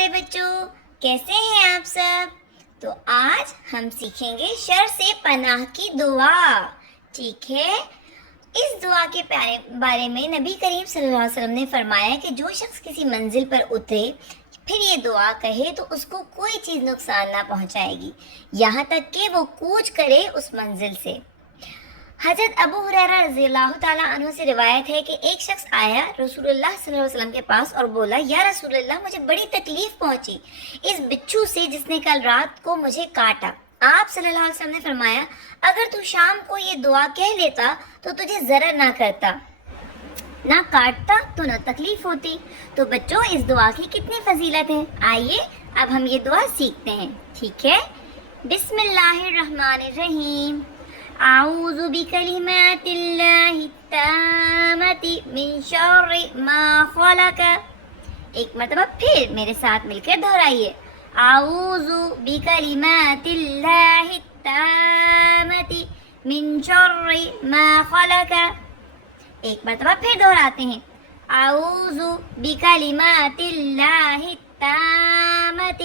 پیارے بچوں، کیسے ہیں آپ سب؟ تو آج ہم سیکھیں گے شر سے پناہ کی دعا، ٹھیک ہے؟ اس دعا کے بارے میں نبی کریم صلی اللہ علیہ وسلم نے فرمایا کہ جو شخص کسی منزل پر اترے پھر یہ دعا کہے تو اس کو کوئی چیز نقصان نہ پہنچائے گی، یہاں تک کہ وہ کوچ کرے اس منزل سے۔ حضرت ابو ہریرہ رضی اللہ تعالیٰ عنہ سے روایت ہے کہ ایک شخص آیا رسول اللہ صلی اللہ علیہ وسلم کے پاس اور بولا، یا رسول اللہ، مجھے بڑی تکلیف پہنچی اس بچھو سے جس نے کل رات کو مجھے کاٹا۔ آپ صلی اللہ علیہ وسلم نے فرمایا، اگر تو شام کو یہ دعا کہہ لیتا تو تجھے ضرر نہ کرتا، نہ کاٹتا تو نہ تکلیف ہوتی۔ تو بچوں، اس دعا کی کتنی فضیلت ہے، آئیے اب ہم یہ دعا سیکھتے ہیں، ٹھیک ہے؟ بسم اللہ الرحمن الرحیم۔ اعوذ بکلمات اللہ التامۃ من شر ما خلق۔ ایک مرتبہ پھر میرے ساتھ مل کر دہرائیے، اعوذ بکلمات اللہ التامۃ من شر ما خلق۔ ایک مرتبہ پھر دہراتے ہیں، اعوذ بکلمات اللہ التامۃ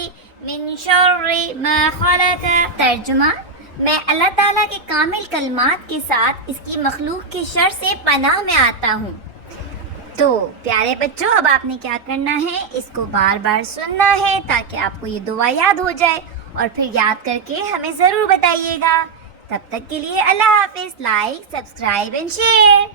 من شر ما خلق۔ ترجمہ، میں اللہ تعالیٰ کے کامل کلمات کے ساتھ اس کی مخلوق کے شر سے پناہ میں آتا ہوں۔ تو پیارے بچوں، اب آپ نے کیا کرنا ہے، اس کو بار بار سننا ہے تاکہ آپ کو یہ دعا یاد ہو جائے، اور پھر یاد کر کے ہمیں ضرور بتائیے گا۔ تب تک کے لیے اللہ حافظ۔ Like, subscribe and share.